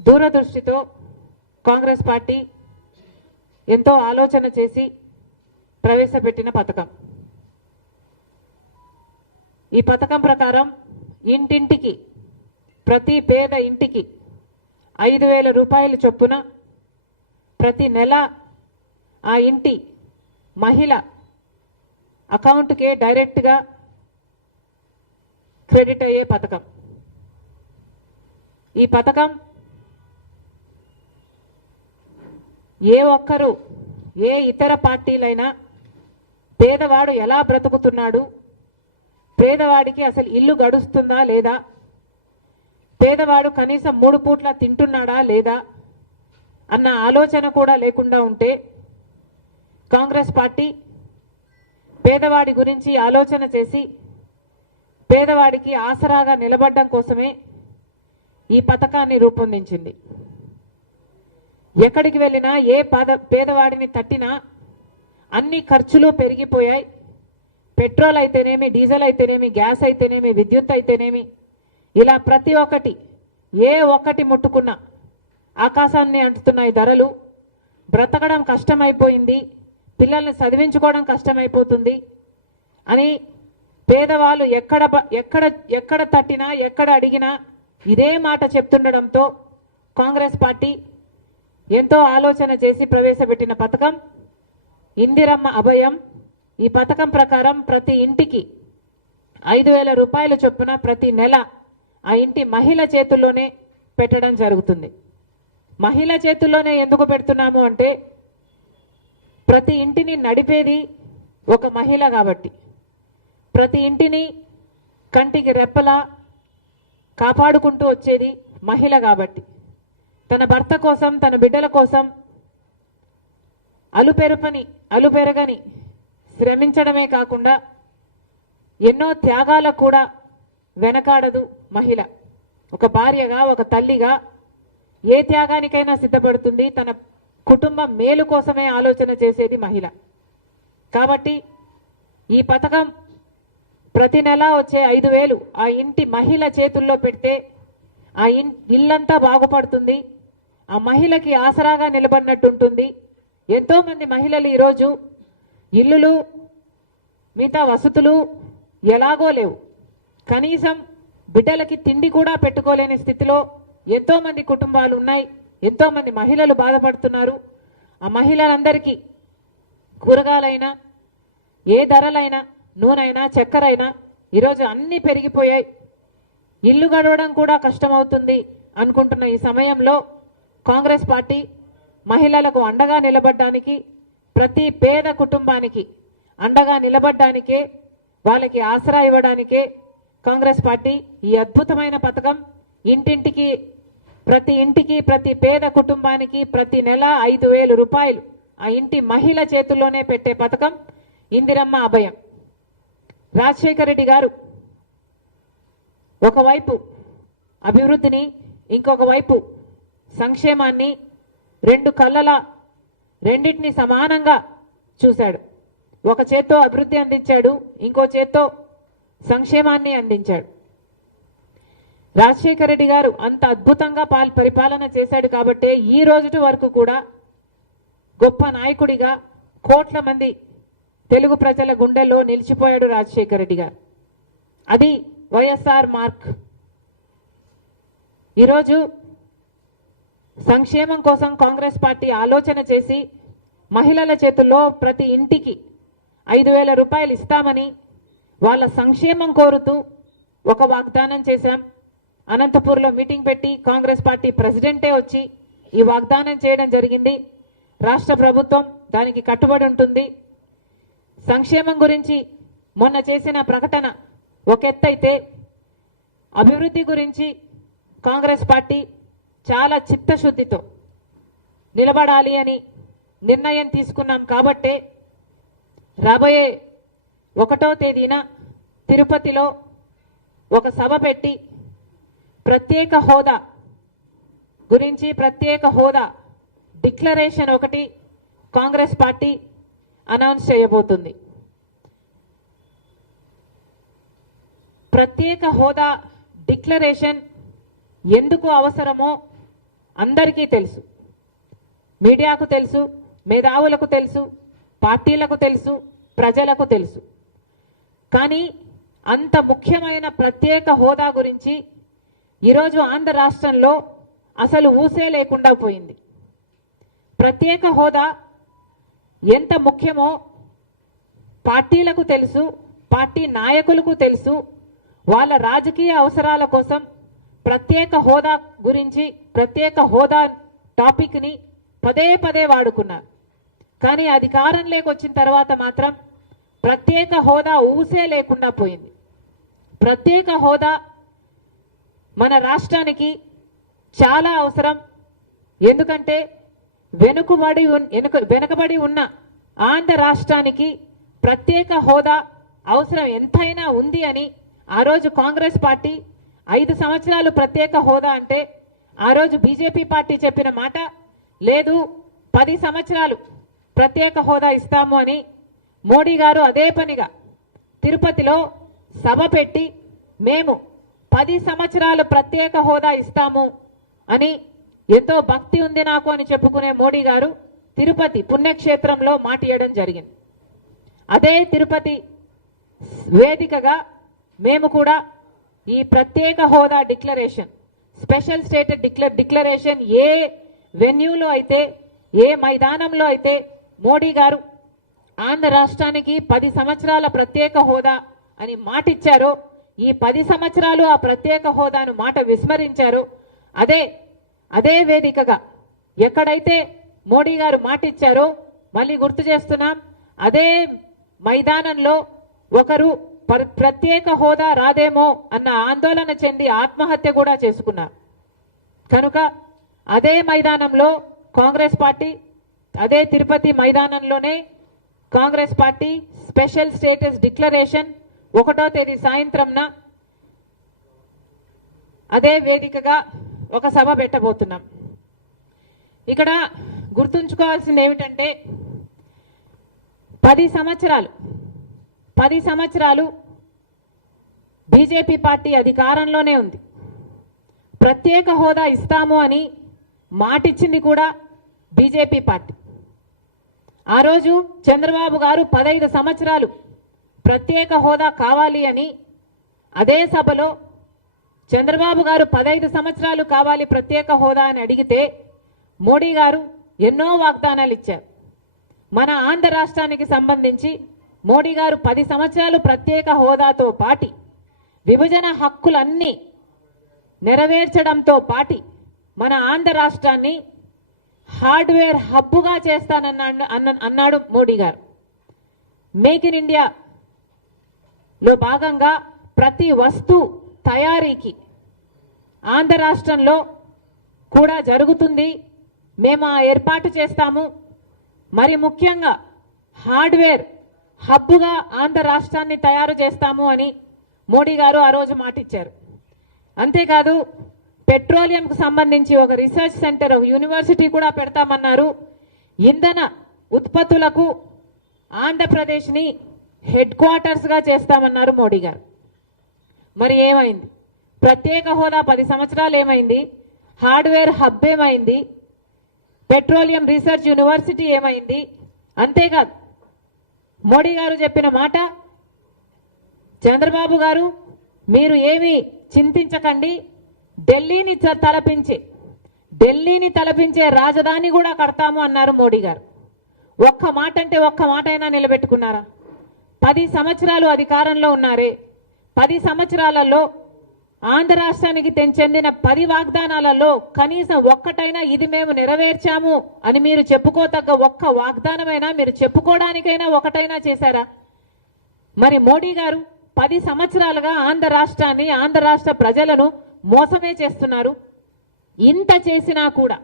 దూరదృష్టితో కాంగ్రెస్ పార్టీ ఎంతో ఆలోచన చేసి ప్రవేశపెట్టిన పథకం. ఈ పథకం ప్రకారం ఇంటింటికి ప్రతి పేద ఇంటికి 5,000 రూపాయలు చొప్పున ప్రతి నెల ఆ ఇంటి మహిళ అకౌంట్కే డైరెక్ట్గా క్రెడిట్ అయ్యే పథకం. ఈ పథకం ఏ ఒక్కరు ఏ ఇతర పార్టీలైనా పేదవాడు ఎలా బ్రతుకుతున్నాడు, పేదవాడికి అసలు ఇల్లు గడుస్తుందా లేదా, పేదవాడు కనీసం 3 పూట్ల తింటున్నాడా లేదా అన్న ఆలోచన కూడా లేకుండా ఉంటే కాంగ్రెస్ పార్టీ పేదవాడి గురించి ఆలోచన చేసి పేదవాడికి ఆసరాగా నిలబడడం కోసమే ఈ పథకాన్ని రూపొందించింది. ఎక్కడికి వెళ్ళినా ఏ పేదవాడిని తట్టినా అన్ని ఖర్చులు పెరిగిపోయాయి. పెట్రోల్ అయితేనేమి, డీజిల్ అయితేనేమి, గ్యాస్ అయితేనేమి, విద్యుత్ అయితేనేమి, ఇలా ప్రతి ఒక్కటి ఏ ఒక్కటి ముట్టుకున్నా ఆకాశాన్ని అంటుతున్నాయి ధరలు. బ్రతకడం కష్టమైపోయింది, పిల్లల్ని చదివించుకోవడం కష్టమైపోతుంది అని పేదవాళ్ళు ఎక్కడ తట్టినా ఎక్కడ అడిగినా ఇదే మాట చెప్తుండడంతో కాంగ్రెస్ పార్టీ ఎంతో ఆలోచన చేసి ప్రవేశపెట్టిన పథకం ఇందిరమ్మ అభయం. ఈ పథకం ప్రకారం ప్రతి ఇంటికి 5,000 రూపాయల చొప్పున ప్రతి నెల ఆ ఇంటి మహిళ చేతుల్లోనే పెట్టడం జరుగుతుంది. మహిళ చేతుల్లోనే ఎందుకు పెడుతున్నాము అంటే ప్రతి ఇంటిని నడిపేది ఒక మహిళ కాబట్టి, ప్రతి ఇంటిని కంటికి రెప్పలా కాపాడుకుంటూ వచ్చేది మహిళ కాబట్టి, తన భర్త కోసం తన బిడ్డల కోసం అలుపెరగని శ్రమించడమే కాకుండా ఎన్నో త్యాగాలకు కూడా వెనకాడదు మహిళ. ఒక భార్యగా, ఒక తల్లిగా ఏ త్యాగానికైనా సిద్ధపడుతుంది. తన కుటుంబం మేలు కోసమే ఆలోచన చేసేది మహిళ. కాబట్టి ఈ పథకం ప్రతి నెల వచ్చే 5,000 ఆ ఇంటి మహిళ చేతుల్లో పెడితే ఆ ఇల్లంతా బాగుపడుతుంది, ఆ మహిళకి ఆసరాగా నిలబడినట్టుంటుంది. ఎంతో మంది మహిళలు ఈరోజు ఇల్లులు మిగతా వసతులు ఎలాగో లేవు, కనీసం బిడ్డలకి తిండి కూడా పెట్టుకోలేని స్థితిలో ఎంతో మంది కుటుంబాలు ఉన్నాయి. ఎంతో మంది మహిళలు బాధపడుతున్నారు. ఆ మహిళలందరికీ కూరగాయలైనా, ఏ ధరలైనా, నూనెైనా, చక్కెరైనా ఈరోజు అన్నీ పెరిగిపోయాయి. ఇల్లు గడవడం కూడా కష్టమవుతుంది అనుకుంటున్న ఈ సమయంలో కాంగ్రెస్ పార్టీ మహిళలకు అండగా నిలబడడానికి, ప్రతి పేద కుటుంబానికి అండగా నిలబడడానికే, వాళ్ళకి ఆసరా ఇవ్వడానికే కాంగ్రెస్ పార్టీ ఈ అద్భుతమైన పథకం ఇంటింటికి ప్రతి పేద కుటుంబానికి ప్రతి నెల 5,000 రూపాయలు ఆ ఇంటి మహిళ చేతుల్లోనే పెట్టే పథకం ఇందిరమ్మ అభయం. రాజశేఖర రెడ్డి గారు ఒకవైపు అభివృద్ధిని, ఇంకొక వైపు సంక్షేమాన్ని రెండింటిని సమానంగా చూశాడు. ఒక చేత్తో అభివృద్ధి అందించాడు, ఇంకో చేత్తో సంక్షేమాన్ని అందించాడు. రాజశేఖర రెడ్డి గారు అంత అద్భుతంగా పరిపాలన చేశాడు కాబట్టే ఈ రోజు వరకు కూడా గొప్ప నాయకుడిగా కోట్ల మంది తెలుగు ప్రజల గుండెల్లో నిలిచిపోయాడు రాజశేఖర రెడ్డి గారు. అది వైఎస్ఆర్ మార్క్. ఈరోజు సంక్షేమం కోసం కాంగ్రెస్ పార్టీ ఆలోచన చేసి మహిళల చేతుల్లో ప్రతి ఇంటికి 5,000 రూపాయలు ఇస్తామని వాళ్ళ సంక్షేమం కోరుతూ ఒక వాగ్దానం చేశాం. అనంతపూర్లో మీటింగ్ పెట్టి కాంగ్రెస్ పార్టీ ప్రెసిడెంటే వచ్చి ఈ వాగ్దానం చేయడం జరిగింది. రాష్ట్ర ప్రభుత్వం దానికి కట్టుబడి ఉంటుంది. సంక్షేమం గురించి మొన్న చేసిన ప్రకటన ఒక ఎత్తైతే, అభివృద్ధి గురించి కాంగ్రెస్ పార్టీ చాలా చిత్తశుద్ధితో నిలబడాలి అని నిర్ణయం తీసుకున్నాం. కాబట్టే రాబోయే 1వ తేదీన తిరుపతిలో ఒక సభ పెట్టి ప్రత్యేక హోదా గురించి, ప్రత్యేక హోదా డిక్లరేషన్ ఒకటి కాంగ్రెస్ పార్టీ అనౌన్స్ చేయబోతుంది. ప్రత్యేక హోదా డిక్లరేషన్ ఎందుకు అవసరమో అందరికీ తెలుసు, మీడియాకు తెలుసు, మేధావులకు తెలుసు, పార్టీలకు తెలుసు, ప్రజలకు తెలుసు. కానీ అంత ముఖ్యమైన ప్రత్యేక హోదా గురించి ఈరోజు ఆంధ్ర రాష్ట్రంలో అసలు ఊసే లేకుండా పోయింది. ప్రత్యేక హోదా ఎంత ముఖ్యమో పార్టీలకు తెలుసు, పార్టీ నాయకులకు తెలుసు. వాళ్ళ రాజకీయ అవసరాల కోసం ప్రత్యేక హోదా గురించి, ప్రత్యేక హోదా టాపిక్ని పదే పదే వాడుకున్నారు. కానీ అధికారంలోకి వచ్చిన తర్వాత మాత్రం ప్రత్యేక హోదా ఊసే లేకుండా పోయింది. ప్రత్యేక హోదా మన రాష్ట్రానికి చాలా అవసరం. ఎందుకంటే వెనుకబడి ఉన్న ఆంధ్ర రాష్ట్రానికి ప్రత్యేక హోదా అవసరం ఎంతైనా ఉంది అని ఆ రోజు కాంగ్రెస్ పార్టీ 5 సంవత్సరాలు ప్రత్యేక హోదా అంటే ఆ రోజు బీజేపీ పార్టీ చెప్పిన మాట లేదు, 10 సంవత్సరాలు ప్రత్యేక హోదా ఇస్తాము అని మోడీ గారు అదే పనిగా తిరుపతిలో సభ పెట్టి మేము 10 సంవత్సరాలు ప్రత్యేక హోదా ఇస్తాము అని ఎంతో భక్తి ఉంది నాకు అని చెప్పుకునే మోడీ గారు తిరుపతి పుణ్యక్షేత్రంలో మాట ఇవ్వడం జరిగింది. అదే తిరుపతి వేదికగా మేము కూడా ఈ ప్రత్యేక హోదా డిక్లరేషన్, స్పెషల్ స్టేటస్ డిక్లరేషన్ ఏ వెన్యూలో అయితే, ఏ మైదానంలో అయితే మోడీ గారు ఆంధ్ర రాష్ట్రానికి 10 సంవత్సరాల ప్రత్యేక హోదా అని మాటిచ్చారో, ఈ 10 సంవత్సరాలు ఆ ప్రత్యేక హోదాను మాట విస్మరించారో, అదే వేదికగా ఎక్కడైతే మోడీ గారు మాటిచ్చారో మళ్ళీ గుర్తు చేస్తున్నాం, అదే మైదానంలో ఒకరు ప్రత్యేక హోదా రాదేమో అన్న ఆందోళన చెంది ఆత్మహత్య కూడా చేసుకున్నారు. కనుక అదే మైదానంలో కాంగ్రెస్ పార్టీ, అదే తిరుపతి మైదానంలోనే Congress party special status declaration 1వ తేదీ సాయంత్రంన అదే వేదికగా ఒక సభ పెట్టబోతున్నాం. ఇక్కడ గుర్తుంచుకోవాల్సింది ఏమిటంటే 10 సంవత్సరాలు బీజేపీ పార్టీ అధికారంలోనే ఉంది. ప్రత్యేక హోదా ఇస్తాము అని మాటిచ్చింది కూడా బీజేపీ పార్టీ. ఆ రోజు చంద్రబాబు గారు 15 సంవత్సరాలు ప్రత్యేక హోదా కావాలి అని అదే సభలో చంద్రబాబు గారు 15 సంవత్సరాలు కావాలి ప్రత్యేక హోదా అని అడిగితే మోడీ గారు ఎన్నో వాగ్దానాలు ఇచ్చారు. మన ఆంధ్ర రాష్ట్రానికి సంబంధించి మోడీ గారు 10 సంవత్సరాలు ప్రత్యేక హోదాతో పాటి విభజన హక్కులన్నీ నెరవేర్చడంతో పాటి మన ఆంధ్ర రాష్ట్రాన్ని హార్డ్వేర్ హబ్బుగా చేస్తానన్నాడు మోడీ గారు. మేక్ ఇన్ ఇండియాలో భాగంగా ప్రతి వస్తువు తయారీకి ఆంధ్ర రాష్ట్రంలో కూడా జరుగుతుంది. మేము ఆ ఏర్పాటు చేస్తాము. మరి ముఖ్యంగా హార్డ్వేర్ హబ్బుగా ఆంధ్ర రాష్ట్రాన్ని తయారు చేస్తాము అని మోడీ గారు ఆ రోజు మాటిచ్చారు. అంతేకాదు పెట్రోలియంకు సంబంధించి ఒక రీసెర్చ్ సెంటర్, యూనివర్సిటీ కూడా పెడతామన్నారు. ఇంధన ఉత్పత్తులకు ఆంధ్రప్రదేశ్ని హెడ్ క్వార్టర్స్గా చేస్తామన్నారు మోడీ గారు. మరి ఏమైంది? ప్రత్యేక హోదా 10 సంవత్సరాలు ఏమైంది? హార్డ్వేర్ హబ్ ఏమైంది? పెట్రోలియం రీసెర్చ్ యూనివర్సిటీ ఏమైంది? అంతేకాదు మోడీ గారు చెప్పిన మాట, చంద్రబాబు గారు మీరు ఏమీ చింతించకండి, ఢిల్లీని తలపించే రాజధాని కూడా కడతాము అన్నారు మోడీ గారు. ఒక్క మాట అంటే ఒక్క మాట అయినా నిలబెట్టుకున్నారా? 10 సంవత్సరాలు అధికారంలో ఉన్నారే, 10 సంవత్సరాలలో ఆంధ్ర రాష్ట్రానికి చెందిన 10 వాగ్దానాలలో కనీసం ఒక్కటైనా ఇది మేము నెరవేర్చాము అని మీరు చెప్పుకోతగ్గ ఒక్క వాగ్దానమైనా, మీరు చెప్పుకోవడానికైనా ఒకటైనా చేశారా? మరి మోడీ గారు 10 సంవత్సరాలుగా ఆంధ్ర రాష్ట్రాన్ని, ఆంధ్ర రాష్ట్ర ప్రజలను మోసమే చేస్తున్నారు. ఇంత చేసినా కూడా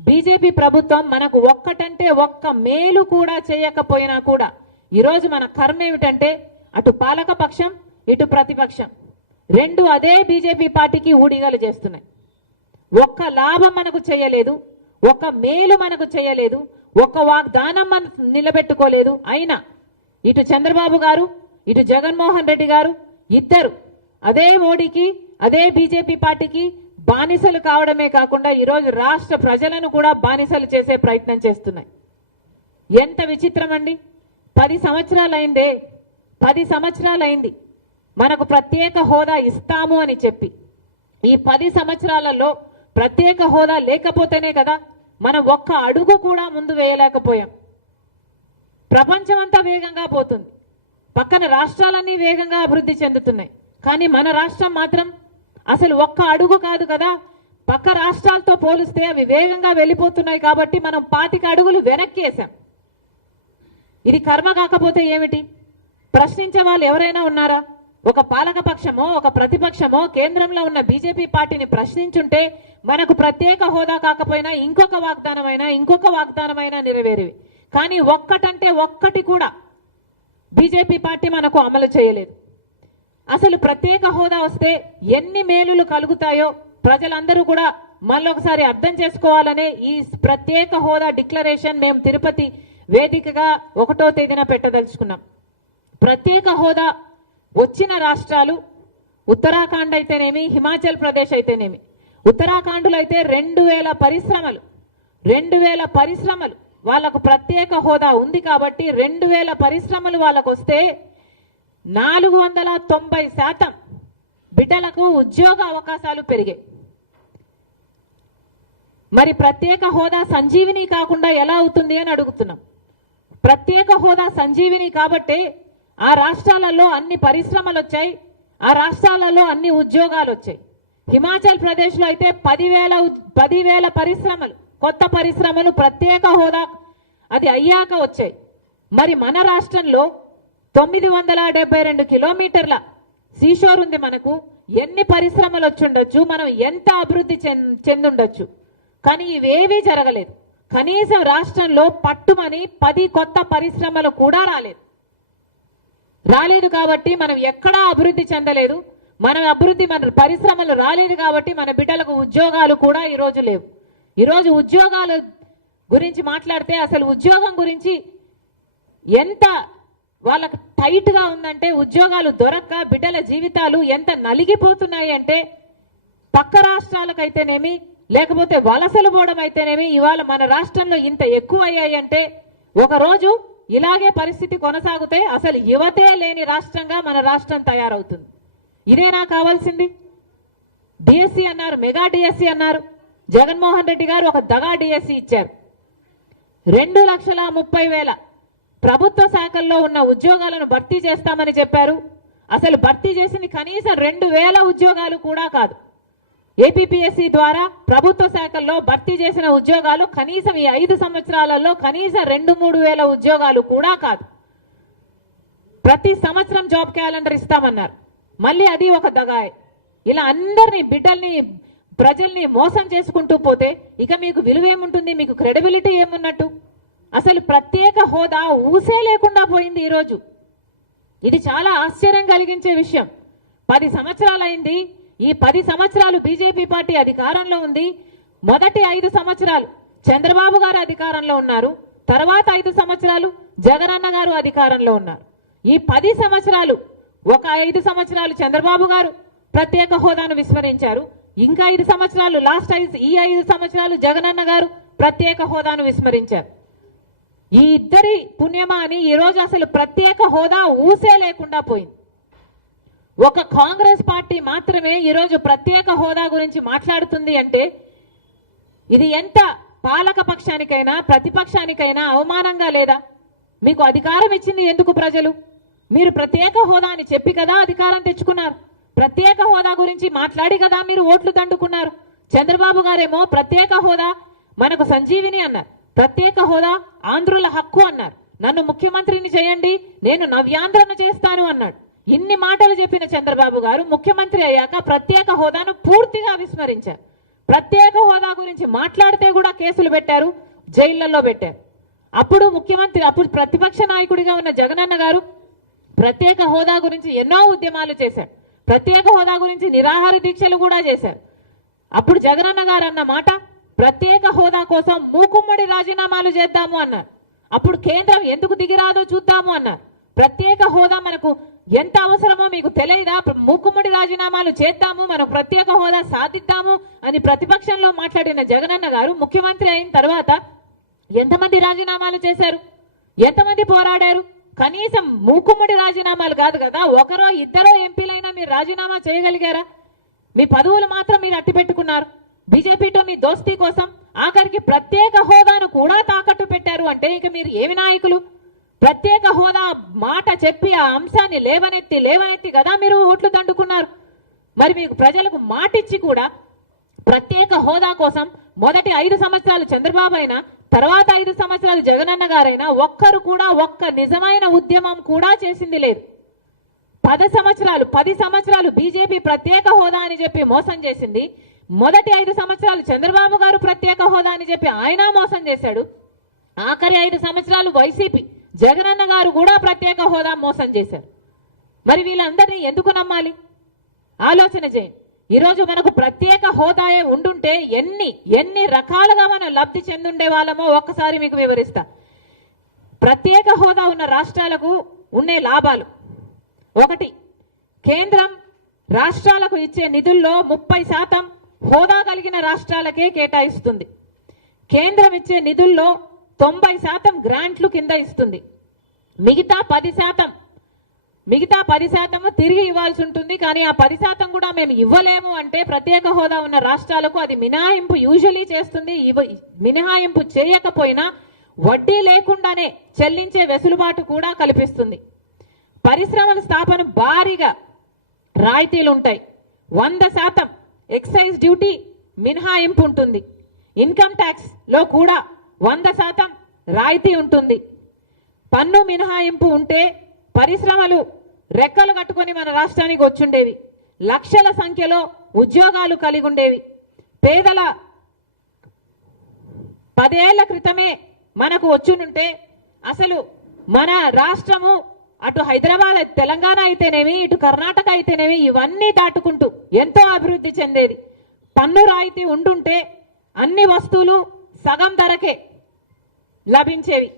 బీజేపీ ప్రభుత్వం మనకు ఒక్కటంటే ఒక్క మేలు కూడా చేయకపోయినా కూడా ఈరోజు మన కర్మ ఏమిటంటే అటు పాలకపక్షం ఇటు ప్రతిపక్షం రెండు అదే బీజేపీ పార్టీకి ఊడిగలు చేస్తున్నాయి. ఒక్క లాభం మనకు చేయలేదు, ఒక్క మేలు మనకు చేయలేదు, ఒక్క వాగ్దానం మనం నిలబెట్టుకోలేదు. అయినా ఇటు చంద్రబాబు గారు ఇటు జగన్మోహన్ రెడ్డి గారు ఇద్దరు అదే మోడీకి, అదే బీజేపీ పార్టీకి బానిసలు కావడమే కాకుండా ఈరోజు రాష్ట్ర ప్రజలను కూడా బానిసలు చేసే ప్రయత్నం చేస్తున్నాయి. ఎంత విచిత్రం అండి. 10 సంవత్సరాలైందే, 10 సంవత్సరాలైంది మనకు ప్రత్యేక హోదా ఇస్తాము అని చెప్పి. ఈ 10 సంవత్సరాలలో ప్రత్యేక హోదా లేకపోతేనే కదా మనం ఒక్క అడుగు కూడా ముందు వేయలేకపోయాం. ప్రపంచం అంతా వేగంగా పోతుంది, పక్కన రాష్ట్రాలన్నీ వేగంగా అభివృద్ధి చెందుతున్నాయి. కానీ మన రాష్ట్రం మాత్రం అసలు ఒక్క అడుగు కాదు కదా, పక్క రాష్ట్రాలతో పోలిస్తే అవి వేగంగా వెళ్ళిపోతున్నాయి కాబట్టి మనం 25 అడుగులు వెనక్కి వేసాం. ఇది కర్మ కాకపోతే ఏమిటి? ప్రశ్నించే వాళ్ళు ఎవరైనా ఉన్నారా? ఒక పాలక పక్షమో ఒక ప్రతిపక్షమో కేంద్రంలో ఉన్న బీజేపీ పార్టీని ప్రశ్నించుంటే మనకు ప్రత్యేక హోదా కాకపోయినా ఇంకొక వాగ్దానమైనా నెరవేరేవి. కానీ ఒక్కటంటే ఒక్కటి కూడా బీజేపీ పార్టీ మనకు అమలు చేయలేదు. అసలు ప్రత్యేక హోదా వస్తే ఎన్ని మేలులు కలుగుతాయో ప్రజలందరూ కూడా మళ్ళొకసారి అర్థం చేసుకోవాలనే ఈ ప్రత్యేక హోదా డిక్లరేషన్ మేము తిరుపతి వేదికగా 1వ తేదీన పెట్టదలుచుకున్నాం. ప్రత్యేక హోదా వచ్చిన రాష్ట్రాలు ఉత్తరాఖండ్ అయితేనేమి, హిమాచల్ ప్రదేశ్ అయితేనేమి. ఉత్తరాఖండ్లో అయితే 2000 పరిశ్రమలు వాళ్ళకు ప్రత్యేక హోదా ఉంది కాబట్టి 2000 పరిశ్రమలు వాళ్ళకు వస్తే 490% బిడ్డలకు ఉద్యోగ అవకాశాలు పెరిగాయి. మరి ప్రత్యేక హోదా సంజీవిని కాకుండా ఎలా అవుతుంది అని అడుగుతున్నాం. ప్రత్యేక హోదా సంజీవిని కాబట్టి ఆ రాష్ట్రాలలో అన్ని పరిశ్రమలు వచ్చాయి, ఆ రాష్ట్రాలలో అన్ని ఉద్యోగాలు వచ్చాయి. హిమాచల్ ప్రదేశ్లో అయితే 10,000 పరిశ్రమలు, కొత్త పరిశ్రమలు ప్రత్యేక హోదా అది అయ్యాక వచ్చాయి. మరి మన రాష్ట్రంలో 972 కిలోమీటర్ల సీషోర్ ఉంది. మనకు ఎన్ని పరిశ్రమలు వచ్చుండొచ్చు, మనం ఎంత అభివృద్ధి చెందుండొచ్చు. కానీ ఇవేవీ జరగలేదు. కనీసం రాష్ట్రంలో పట్టుమని 10 కొత్త పరిశ్రమలు కూడా రాలేదు కాబట్టి మనం ఎక్కడా అభివృద్ధి చెందలేదు. మన పరిశ్రమలు రాలేదు కాబట్టి మన బిడ్డలకు ఉద్యోగాలు కూడా ఈరోజు లేవు. ఈరోజు ఉద్యోగాల గురించి మాట్లాడితే అసలు ఉద్యోగం గురించి ఎంత వాళ్ళకు టైట్ గా ఉందంటే, ఉద్యోగాలు దొరక్క బిడ్డల జీవితాలు ఎంత నలిగిపోతున్నాయి అంటే, పక్క రాష్ట్రాలకైతేనేమి లేకపోతే వలసలు పోవడం అయితేనేమి ఇవాళ మన రాష్ట్రంలో ఇంత ఎక్కువ అయ్యాయి అంటే, ఒకరోజు ఇలాగే పరిస్థితి కొనసాగితే అసలు యువతే లేని రాష్ట్రంగా మన రాష్ట్రం తయారవుతుంది. ఇదేనా కావాల్సింది? డిఎస్సి అన్నారు, మెగా డిఎస్సి అన్నారు. జగన్మోహన్ రెడ్డి గారు ఒక దగా డిఎస్సి ఇచ్చారు. 2,30,000 ప్రభుత్వ శాఖల్లో ఉన్న ఉద్యోగాలను భర్తీ చేస్తామని చెప్పారు. అసలు భర్తీ చేసింది కనీసం 2,000 ఉద్యోగాలు కూడా కాదు. ఏపీపీఎస్సీ ద్వారా ప్రభుత్వ శాఖల్లో భర్తీ చేసిన ఉద్యోగాలు కనీసం ఈ 5 సంవత్సరాలలో కనీసం 2-3 వేల ఉద్యోగాలు కూడా కాదు. ప్రతి సంవత్సరం జాబ్ క్యాలెండర్ ఇస్తామన్నారు, మళ్ళీ అది ఒక దగాయే. ఇలా అందరినీ బిడ్డల్ని ప్రజల్ని మోసం చేసుకుంటూ పోతే ఇక మీకు విలువ ఏముంటుంది? మీకు క్రెడిబిలిటీ ఏమున్నట్టు? అసలు ప్రత్యేక హోదా ఊసే లేకుండా పోయింది ఈరోజు. ఇది చాలా ఆశ్చర్యం కలిగించే విషయం. 10 సంవత్సరాలైంది. ఈ 10 సంవత్సరాలు బీజేపీ పార్టీ అధికారంలో ఉంది. మొదటి 5 సంవత్సరాలు చంద్రబాబు గారు అధికారంలో ఉన్నారు, తర్వాత 5 సంవత్సరాలు జగనన్న గారు అధికారంలో ఉన్నారు. ఈ 10 సంవత్సరాలు, ఒక 5 సంవత్సరాలు చంద్రబాబు గారు ప్రత్యేక హోదాను విస్మరించారు. ఇంకా 5 సంవత్సరాలు ఈ 5 సంవత్సరాలు జగనన్న గారు ప్రత్యేక హోదాను విస్మరించారు. ఈ ఇద్దరి పుణ్యమా అని ఈరోజు అసలు ప్రత్యేక హోదా ఊసే లేకుండా పోయింది. ఒక కాంగ్రెస్ పార్టీ మాత్రమే ఈరోజు ప్రత్యేక హోదా గురించి మాట్లాడుతుంది అంటే ఇది ఎంత పాలక పక్షానికైనా ప్రతిపక్షానికైనా అవమానంగా లేదా? మీకు అధికారం ఇచ్చింది ఎందుకు ప్రజలు? మీరు ప్రత్యేక హోదా అని చెప్పి కదా అధికారం తెచ్చుకున్నారు. ప్రత్యేక హోదా గురించి మాట్లాడి కదా మీరు ఓట్లు దండుకున్నారు. చంద్రబాబు గారేమో ప్రత్యేక హోదా మనకు సంజీవిని అన్నారు, ప్రత్యేక హోదా ఆంధ్రుల హక్కు అన్నారు, నన్ను ముఖ్యమంత్రిని చేయండి, నేను నవ్యాంధ్రను చేస్తాను అన్నాడు. ఇన్ని మాటలు చెప్పిన చంద్రబాబు గారు ముఖ్యమంత్రి అయ్యాక ప్రత్యేక హోదాను పూర్తిగా విస్మరించారు. ప్రత్యేక హోదా గురించి మాట్లాడితే కూడా కేసులు పెట్టారు, జైళ్లలో పెట్టారు. అప్పుడు ప్రతిపక్ష నాయకుడిగా ఉన్న జగనన్న గారు ప్రత్యేక హోదా గురించి ఎన్నో ఉద్యమాలు చేశారు, ప్రత్యేక హోదా గురించి నిరాహార దీక్షలు కూడా చేశారు. అప్పుడు జగనన్న గారు అన్న మాట, ప్రత్యేక హోదా కోసం మూకుమ్మడి రాజీనామాలు చేద్దాము అన్నారు. అప్పుడు కేంద్రం ఎందుకు దిగిరాదో చూద్దాము అన్నారు. ప్రత్యేక హోదా మనకు ఎంత అవసరమో మీకు తెలియదా? మూకుమ్మడి రాజీనామాలు చేద్దాము, మనం ప్రత్యేక హోదా సాధిద్దాము అని ప్రతిపక్షంలో మాట్లాడిన జగనన్న గారు ముఖ్యమంత్రి అయిన తర్వాత ఎంతమంది రాజీనామాలు చేశారు? ఎంతమంది పోరాడారు? కనీసం మూకుమ్మడి రాజీనామాలు కాదు కదా, ఒకరో ఇద్దరో ఎంపీలైనా మీరు రాజీనామా చేయగలిగారా? మీ పదవులు మాత్రం మీరు అట్టి పెట్టుకున్నారు. బీజేపీతో మీ దోస్తీ కోసం ఆఖరికి ప్రత్యేక హోదాను కూడా తాకట్టు పెట్టారు అంటే ఇక మీరు ఏమి నాయకులు? ప్రత్యేక హోదా మాట చెప్పి ఆ అంశాన్ని లేవనెత్తి కదా మీరు ఓట్లు దండుకున్నారు. మరి మీకు ప్రజలకు మాటిచ్చి కూడా ప్రత్యేక హోదా కోసం మొదటి 5 సంవత్సరాలు చంద్రబాబు అయినా తర్వాత 5 సంవత్సరాలు జగనన్న గారైనా ఒక్కరు కూడా ఒక్క నిజమైన ఉద్యమం కూడా చేసింది లేదు. 10 సంవత్సరాలు బీజేపీ ప్రత్యేక హోదా అని చెప్పి మోసం చేసింది. మొదటి 5 సంవత్సరాలు చంద్రబాబు గారు ప్రత్యేక హోదా అని చెప్పి ఆయన మోసం చేశాడు. ఆఖరి 5 సంవత్సరాలు వైసీపీ జగనన్న గారు కూడా ప్రత్యేక హోదా మోసం చేశారు. మరి వీళ్ళందరినీ ఎందుకు నమ్మాలి? ఆలోచన చేయండి. ఈరోజు మనకు ప్రత్యేక హోదాయే ఉండుంటే ఎన్ని రకాలుగా మనం లబ్ధి చెందుండే వాళ్ళమో ఒక్కసారి మీకు వివరిస్తా. ప్రత్యేక హోదా ఉన్న రాష్ట్రాలకు ఉండే లాభాలు: 1, కేంద్రం రాష్ట్రాలకు ఇచ్చే నిధుల్లో 30% హోదా కలిగిన రాష్ట్రాలకే కేటాయిస్తుంది. కేంద్రం ఇచ్చే నిధుల్లో 90% గ్రాంట్లు కింద ఇస్తుంది. మిగతా 10% తిరిగి ఇవ్వాల్సి ఉంటుంది. కానీ ఆ 10% కూడా మేము ఇవ్వలేము అంటే ప్రత్యేక హోదా ఉన్న రాష్ట్రాలకు అది మినహాయింపు యూజువలీ చేస్తుంది. మినహాయింపు చేయకపోయినా వడ్డీ లేకుండానే చెల్లించే వెసులుబాటు కూడా కల్పిస్తుంది. పరిశ్రమల స్థాపన భారీగా రాయితీలు ఉంటాయి. 100% ఎక్సైజ్ డ్యూటీ మినహాయింపు ఉంటుంది. ఇన్కమ్ ట్యాక్స్ లో కూడా 100% రాయితీ ఉంటుంది. పన్ను మినహాయింపు ఉంటే పరిశ్రమలు రెక్కలు కట్టుకొని మన రాష్ట్రానికి వచ్చుండేవి. లక్షల సంఖ్యలో ఉద్యోగాలు కలిగి ఉండేవి. పేదల 10 ఏళ్ల క్రితమే మనకు వచ్చునుంటే అసలు మన రాష్ట్రము అటు హైదరాబాద్ తెలంగాణ అయితేనేమి, ఇటు కర్ణాటక అయితేనేమి ఇవన్నీ దాటుకుంటూ ఎంతో అభివృద్ధి చెందేది. పన్ను రాయితీ ఉండుంటే అన్ని వస్తువులు సగం ధరకే లభించేవి.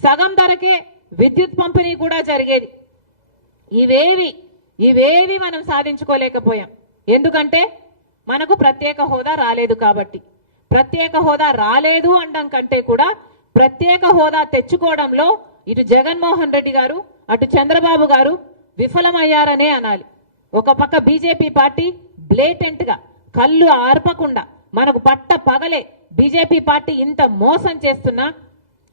సగం ధరకే విద్యుత్ పంపిణీ కూడా జరిగేది. ఇవేవి మనం సాధించుకోలేకపోయాం. ఎందుకంటే మనకు ప్రత్యేక హోదా రాలేదు కాబట్టి. ప్రత్యేక హోదా రాలేదు అనడం కంటే కూడా ప్రత్యేక హోదా తెచ్చుకోవడంలో ఇటు జగన్మోహన్ రెడ్డి గారు అటు చంద్రబాబు గారు విఫలమయ్యారనే అనాలి. ఒక పక్క బీజేపీ పార్టీ బ్లేటెంట్ గా కళ్ళు ఆర్పకుండా మనకు పట్ట పగలే బీజేపీ పార్టీ ఇంత మోసం చేస్తున్నా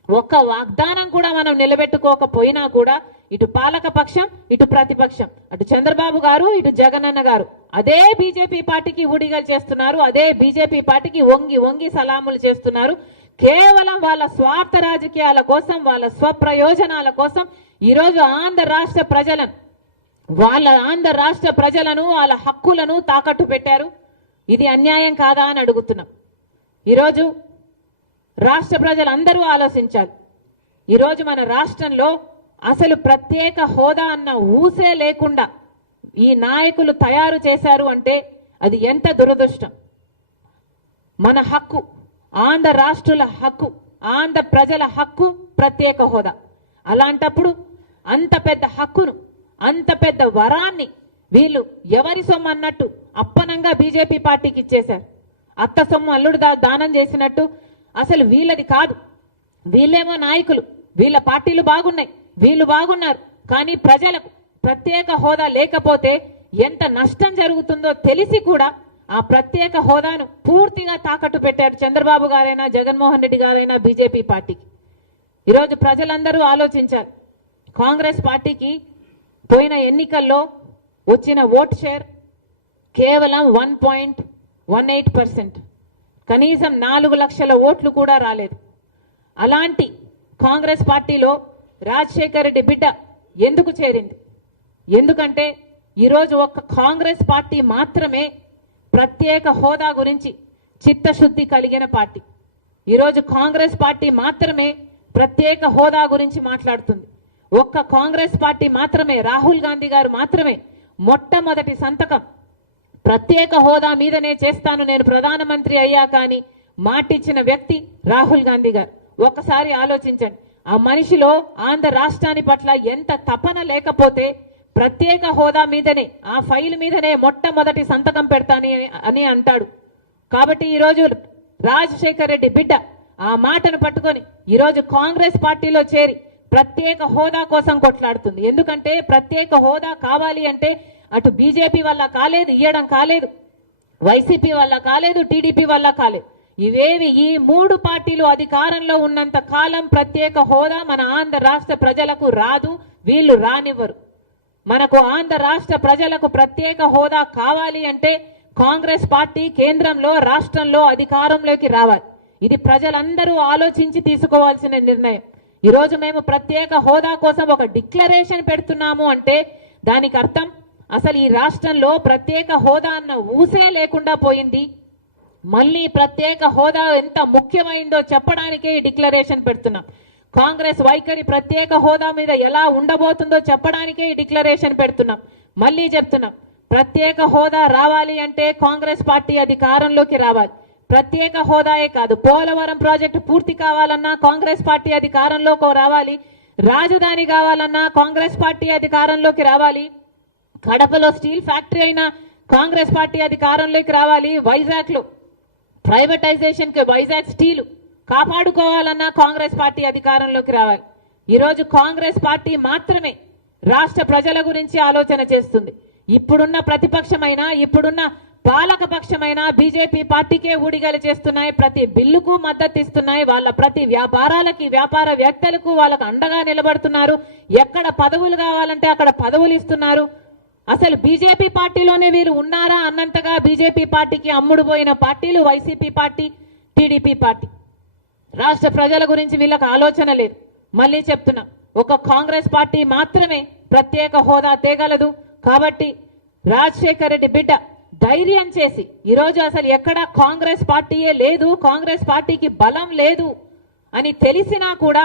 ఒక్క వాగ్దానం కూడా మనం నిలబెట్టుకోకపోయినా కూడా ఇటు పాలక పక్షం ఇటు ప్రతిపక్షం అటు చంద్రబాబు గారు ఇటు జగనన్న గారు అదే బీజేపీ పార్టీకి ఊడిగలు చేస్తున్నారు. అదే బీజేపీ పార్టీకి వంగి సలాములు చేస్తున్నారు. కేవలం వాళ్ళ స్వార్థ రాజకీయాల కోసం, వాళ్ళ స్వప్రయోజనాల కోసం ఈరోజు ఆంధ్ర రాష్ట్ర ప్రజలను వాళ్ళ హక్కులను తాకట్టు పెట్టారు. ఇది అన్యాయం కాదా అని అడుగుతున్నాం. ఈరోజు రాష్ట్ర ప్రజలందరూ ఆలోచించాలి. ఈరోజు మన రాష్ట్రంలో అసలు ప్రత్యేక హోదా అన్న ఊసే లేకుండా ఈ నాయకులు తయారు చేశారు అంటే అది ఎంత దురదృష్టం. మన హక్కు, ఆంధ్ర రాష్ట్రుల హక్కు, ఆంధ్ర ప్రజల హక్కు ప్రత్యేక హోదా. అలాంటప్పుడు అంత పెద్ద హక్కును, అంత పెద్ద వరాన్ని వీళ్ళు ఎవరి సొమ్ము అన్నట్టు అప్పనంగా బీజేపీ పార్టీకి ఇచ్చేశారు. అత్త సొమ్ము అల్లుడు దానం చేసినట్టు అసలు వీళ్ళది కాదు. వీళ్ళేమో నాయకులు, వీళ్ళ పార్టీలు బాగున్నాయి, వీళ్ళు బాగున్నారు. కానీ ప్రజలకు ప్రత్యేక హోదా లేకపోతే ఎంత నష్టం జరుగుతుందో తెలిసి కూడా ఆ ప్రత్యేక హోదాను పూర్తిగా తాకట్టు పెట్టారు చంద్రబాబు గారైనా జగన్మోహన్ రెడ్డి గారైనా బీజేపీ పార్టీకి. ఈరోజు ప్రజలందరూ ఆలోచించారు. కాంగ్రెస్ పార్టీకి పోయిన ఎన్నికల్లో వచ్చిన ఓట్ షేర్ కేవలం 1.18%. కనీసం 4 లక్షల ఓట్లు కూడా రాలేదు. అలాంటి కాంగ్రెస్ పార్టీలో రాజశేఖర్ రెడ్డి బిడ్డ ఎందుకు చేరింది? ఎందుకంటే ఈరోజు ఒక్క కాంగ్రెస్ పార్టీ మాత్రమే ప్రత్యేక హోదా గురించి చిత్తశుద్ధి కలిగిన పార్టీ. ఈరోజు కాంగ్రెస్ పార్టీ మాత్రమే ప్రత్యేక హోదా గురించి మాట్లాడుతుంది. ఒక్క కాంగ్రెస్ పార్టీ మాత్రమే, రాహుల్ గాంధీ గారు మాత్రమే మొట్టమొదటి సంతకం ప్రత్యేక హోదా మీదనే చేస్తాను నేను ప్రధానమంత్రి అయ్యాక అని మాటిచ్చిన వ్యక్తి రాహుల్ గాంధీ గారు. ఒక్కసారి ఆలోచించండి. ఆ మనిషిలో ఆంధ్ర రాష్ట్రాన్ని పట్ల ఎంత తపన లేకపోతే ప్రత్యేక హోదా మీదనే ఆ ఫైల్ మీదనే మొట్టమొదటి సంతకం పెడతాని అని అంటాడు. కాబట్టి ఈరోజు రాజశేఖర్ రెడ్డి బిడ్డ ఆ మాటను పట్టుకొని ఈరోజు కాంగ్రెస్ పార్టీలో చేరి ప్రత్యేక హోదా కోసం కొట్లాడుతుంది. ఎందుకంటే ప్రత్యేక హోదా కావాలి అంటే అటు బీజేపీ వల్ల కాలేదు, ఇయ్యడం కాలేదు, వైసీపీ వల్ల కాలేదు, టీడీపీ వల్ల కాలేదు. ఇవేవి ఈ మూడు పార్టీలు అధికారంలో ఉన్నంత కాలం ప్రత్యేక హోదా మన ఆంధ్ర రాష్ట్ర ప్రజలకు రాదు, వీళ్ళు రానివ్వరు. మనకు ఆంధ్ర రాష్ట్ర ప్రజలకు ప్రత్యేక హోదా కావాలి అంటే కాంగ్రెస్ పార్టీ కేంద్రంలో రాష్ట్రంలో అధికారంలోకి రావాలి. ఇది ప్రజలందరూ ఆలోచించి తీసుకోవాల్సిన నిర్ణయం. ఈరోజు మేము ప్రత్యేక హోదా కోసం ఒక డిక్లరేషన్ పెడుతున్నాము అంటే దానికి అర్థం అసలు ఈ రాష్ట్రంలో ప్రత్యేక హోదా అన్న ఊసే లేకుండా పోయింది. మళ్ళీ ప్రత్యేక హోదా ఎంత ముఖ్యమైందో చెప్పడానికే ఈ డిక్లరేషన్ పెడుతున్నాం. కాంగ్రెస్ వైఖరి ప్రత్యేక హోదా మీద ఎలా ఉండబోతుందో చెప్పడానికే ఈ డిక్లరేషన్ పెడుతున్నాం. మళ్ళీ చెప్తున్నాం, ప్రత్యేక హోదా రావాలి అంటే కాంగ్రెస్ పార్టీ అధికారంలోకి రావాలి. ప్రత్యేక హోదాయే కాదు, పోలవరం ప్రాజెక్టు పూర్తి కావాలన్నా కాంగ్రెస్ పార్టీ అధికారంలోకి రావాలి. రాజధాని కావాలన్నా కాంగ్రెస్ పార్టీ అధికారంలోకి రావాలి. కడపలో స్టీల్ ఫ్యాక్టరీ అయినా కాంగ్రెస్ పార్టీ అధికారంలోకి రావాలి. వైజాగ్ లో ప్రైవేటైజేషన్ కి వైజాగ్ స్టీల్ కాపాడుకోవాలన్నా కాంగ్రెస్ పార్టీ అధికారంలోకి రావాలి. ఈరోజు కాంగ్రెస్ పార్టీ మాత్రమే రాష్ట్ర ప్రజల గురించి ఆలోచన చేస్తుంది. ఇప్పుడున్న ప్రతిపక్షమైనా ఇప్పుడున్న పాలక పక్షమైనా బీజేపీ పార్టీకే ఊడిగలు చేస్తున్నాయి, ప్రతి బిల్లుకు మద్దతు ఇస్తున్నాయి, వాళ్ళ ప్రతి వ్యాపారాలకి వ్యాపారవేత్తలకు వాళ్ళకు అండగా నిలబడుతున్నారు. ఎక్కడ పదవులు కావాలంటే అక్కడ పదవులు ఇస్తున్నారు. అసలు బీజేపీ పార్టీలోనే వీరు ఉన్నారా అన్నంతగా బీజేపీ పార్టీకి అమ్ముడు పోయిన పార్టీలు వైసీపీ పార్టీ, టీడీపీ పార్టీ. రాష్ట్ర ప్రజల గురించి వీళ్ళకి ఆలోచన లేదు. మళ్ళీ చెప్తున్నా, ఒక కాంగ్రెస్ పార్టీ మాత్రమే ప్రత్యేక హోదా తేగలదు. కాబట్టి రాజశేఖర్ రెడ్డి బిడ్డ ధైర్యం చేసి ఈరోజు అసలు ఎక్కడ కాంగ్రెస్ పార్టీయే లేదు, కాంగ్రెస్ పార్టీకి బలం లేదు అని తెలిసినా కూడా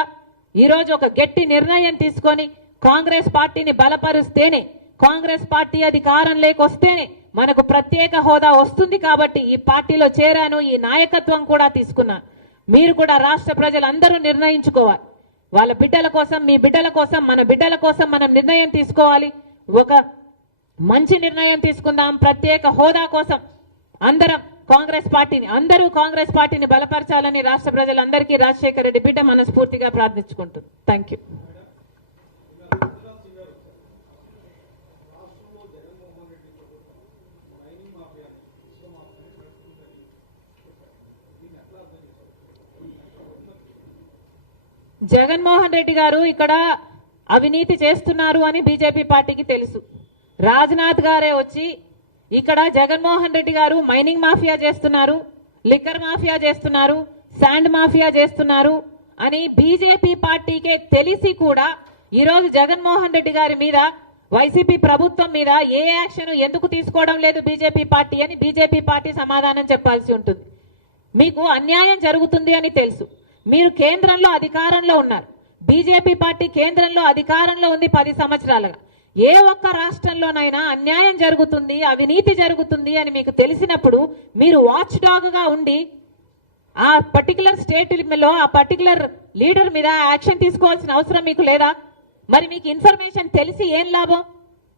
ఈరోజు ఒక గట్టి నిర్ణయం తీసుకొని కాంగ్రెస్ పార్టీని బలపరుస్తేనే, కాంగ్రెస్ పార్టీ అధికారంలోకి వస్తేనే మనకు ప్రత్యేక హోదా వస్తుంది. కాబట్టి ఈ పార్టీలో చేరాను, ఈ నాయకత్వం కూడా తీసుకున్నాను. మీరు కూడా రాష్ట్ర ప్రజలందరూ నిర్ణయించుకోవాలి. వాళ్ళ బిడ్డల కోసం, మీ బిడ్డల కోసం, మన బిడ్డల కోసం మనం నిర్ణయం తీసుకోవాలి. ఒక మంచి నిర్ణయం తీసుకుందాం. ప్రత్యేక హోదా కోసం అందరూ కాంగ్రెస్ పార్టీని బలపరచాలని రాష్ట్ర ప్రజలందరికీ రాజశేఖర్ రెడ్డి బిడ్డ మనస్ఫూర్తిగా ప్రార్థించుకుంటుంది. Thank you. జగన్మోహన్ రెడ్డి గారు ఇక్కడ అవినీతి చేస్తున్నారు అని బీజేపీ పార్టీకి తెలుసు. రాజ్నాథ్ గారే వచ్చి ఇక్కడ జగన్మోహన్ రెడ్డి గారు మైనింగ్ మాఫియా చేస్తున్నారు, లిక్కర్ మాఫియా చేస్తున్నారు, శాండ్ మాఫియా చేస్తున్నారు అని బీజేపీ పార్టీకే తెలిసి కూడా ఈరోజు జగన్మోహన్ రెడ్డి గారి మీద, వైసీపీ ప్రభుత్వం మీద ఏ యాక్షన్ ఎందుకు తీసుకోవడం లేదు బీజేపీ పార్టీ అని బీజేపీ పార్టీ సమాధానం చెప్పాల్సి ఉంటుంది. మీకు అన్యాయం జరుగుతుంది అని తెలుసు. మీరు కేంద్రంలో అధికారంలో ఉన్నారు. బీజేపీ పార్టీ కేంద్రంలో అధికారంలో ఉంది 10 సంవత్సరాలుగా. ఏ ఒక్క రాష్ట్రంలోనైనా అన్యాయం జరుగుతుంది, అవినీతి జరుగుతుంది అని మీకు తెలిసినప్పుడు మీరు వాచ్ డాగ్ గా ఉండి ఆ పర్టికులర్ స్టేట్ లో ఆ పర్టికులర్ లీడర్ మీద యాక్షన్ తీసుకోవాల్సిన అవసరం మీకు లేదా? మరి మీకు ఇన్ఫర్మేషన్ తెలిసి ఏం లాభం?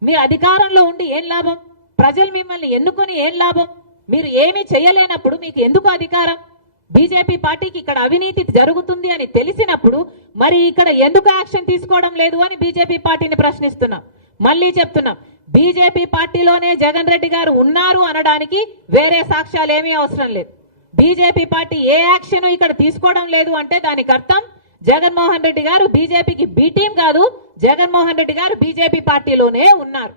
మీరు అధికారంలో ఉండి ఏం లాభం? ప్రజలు మిమ్మల్ని ఎన్నుకొని ఏం లాభం? మీరు ఏమీ చేయలేనప్పుడు మీకు ఎందుకు అధికారం? బీజేపీ పార్టీకి ఇక్కడ అవినీతి జరుగుతుంది అని తెలిసినప్పుడు మరి ఇక్కడ ఎందుకు యాక్షన్ తీసుకోవడం లేదు అని బీజేపీ పార్టీని ప్రశ్నిస్తున్నాం. మళ్ళీ చెప్తున్నాం, బీజేపీ పార్టీలోనే జగన్ రెడ్డి గారు ఉన్నారు అనడానికి వేరే సాక్ష్యాలు ఏమీ అవసరం లేదు. బీజేపీ పార్టీ ఏ యాక్షన్ ఇక్కడ తీసుకోవడం లేదు అంటే దానికి అర్థం జగన్మోహన్ రెడ్డి గారు బీజేపీకి బి టీం కాదు, జగన్మోహన్ రెడ్డి గారు బీజేపీ పార్టీలోనే ఉన్నారు.